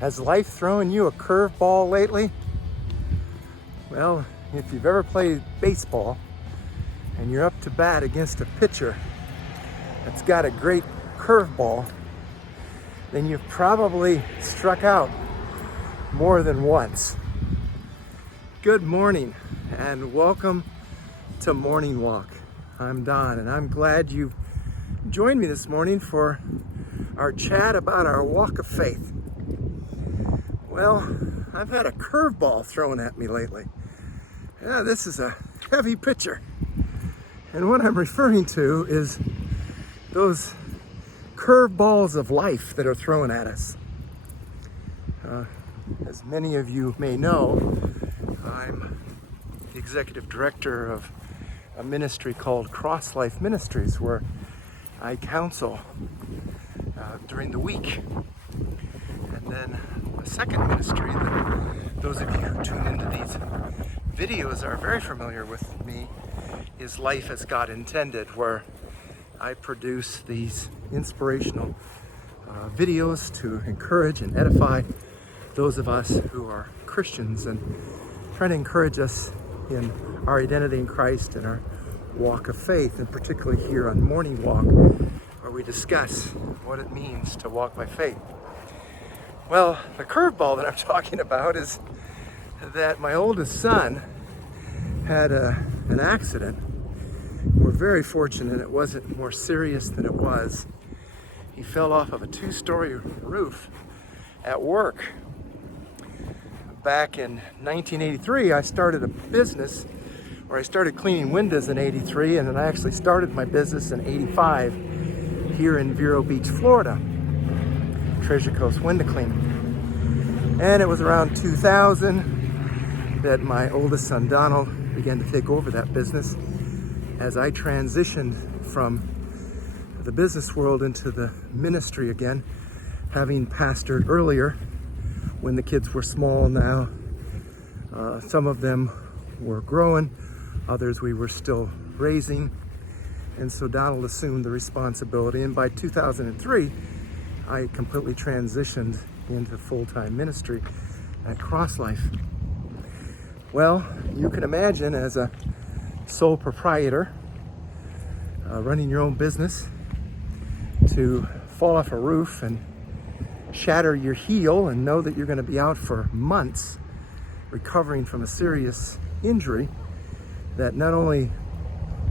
Has life thrown you a curveball lately? Well, if you've ever played baseball and you're up to bat against a pitcher that's got a great curveball, then you've probably struck out more than once. Good morning and welcome to Morning Walk. I'm Don and I'm glad you've joined me this morning for our chat about our walk of faith. Well, I've had a curveball thrown at me lately. Yeah, this is a heavy pitcher. And what I'm referring to is those curveballs of life that are thrown at us. As many of you may know, I'm the executive director of a ministry called Cross Life Ministries, where I counsel during the week. And then a second ministry that those of you who tune into these videos are very familiar with me is Life as God Intended, where I produce these inspirational videos to encourage and edify those of us who are Christians and try to encourage us in our identity in Christ and our walk of faith, and particularly here on Morning Walk, where we discuss what it means to walk by faith. Well, the curveball that I'm talking about is that my oldest son had an accident. We're very fortunate it wasn't more serious than it was. He fell off of a 2-story roof at work. Back in 1983, I started a business where I started cleaning windows in 83, and then I actually started my business in 85 here in Vero Beach, Florida. Treasure Coast Window Cleaning. And it was around 2000 that my oldest son Donald began to take over that business as I transitioned from the business world into the ministry again, having pastored earlier when the kids were small. Now some of them were growing, others we were still raising, and so Donald assumed the responsibility, and by 2003 I completely transitioned into full-time ministry at Cross Life. Well, you can imagine, as a sole proprietor running your own business, to fall off a roof and shatter your heel and know that you're going to be out for months recovering from a serious injury, that not only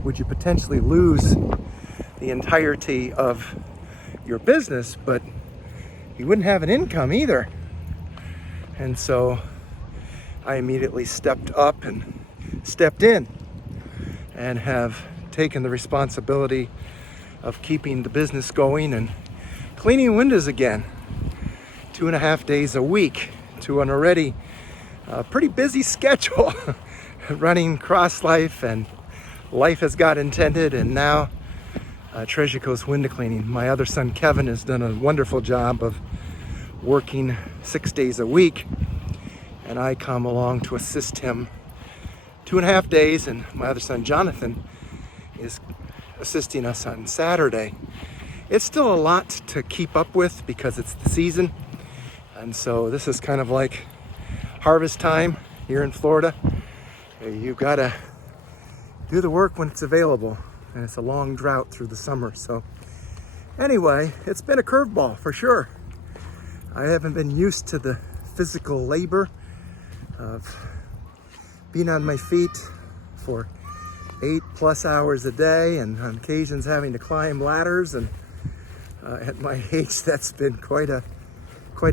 would you potentially lose the entirety of your business, but you wouldn't have an income either. And so I immediately stepped up and stepped in and have taken the responsibility of keeping the business going and cleaning windows again 2.5 days a week to an already pretty busy schedule running Cross Life and Life as God Intended, and now Treasure Coast Window Cleaning. My other son Kevin has done a wonderful job of working 6 days a week, and I come along to assist him 2.5 days, and my other son Jonathan is assisting us on Saturday. It's still a lot to keep up with because it's the season, and so this is kind of like harvest time here in Florida. You've got to do the work when it's available, and it's a long drought through the summer. So anyway, it's been a curveball for sure. I haven't been used to the physical labor of being on my feet for 8+ hours a day, and on occasions having to climb ladders, and at my age that's been quite a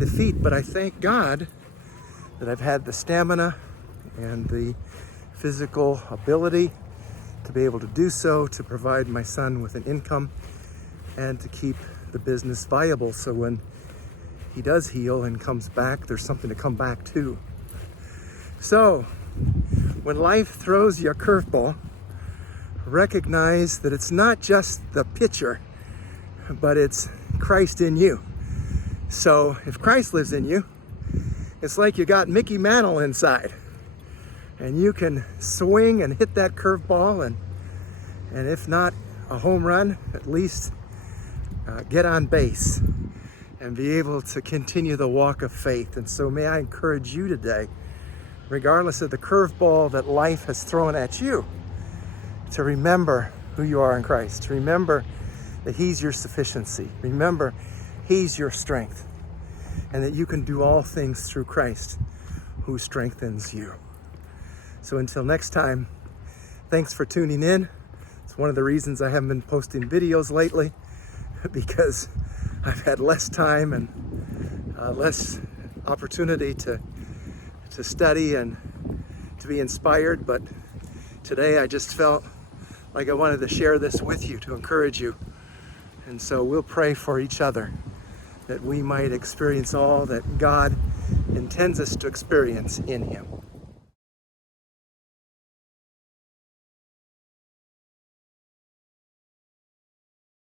feat. But I thank God that I've had the stamina and the physical ability to be able to do so, to provide my son with an income and to keep the business viable, so when he does heal and comes back, there's something to come back to. So when life throws you a curveball, recognize that it's not just the pitcher, but it's Christ in you. So if Christ lives in you, it's like you got Mickey Mantle inside, and you can swing and hit that curveball, and if not a home run, at least get on base and be able to continue the walk of faith. And so may I encourage you today, regardless of the curveball that life has thrown at you, to remember who you are in Christ. Remember that He's your sufficiency. Remember He's your strength, and that you can do all things through Christ who strengthens you. So until next time, thanks for tuning in. It's one of the reasons I haven't been posting videos lately, because I've had less time and less opportunity to study and to be inspired. But today I just felt like I wanted to share this with you to encourage you. And so we'll pray for each other, that we might experience all that God intends us to experience in Him.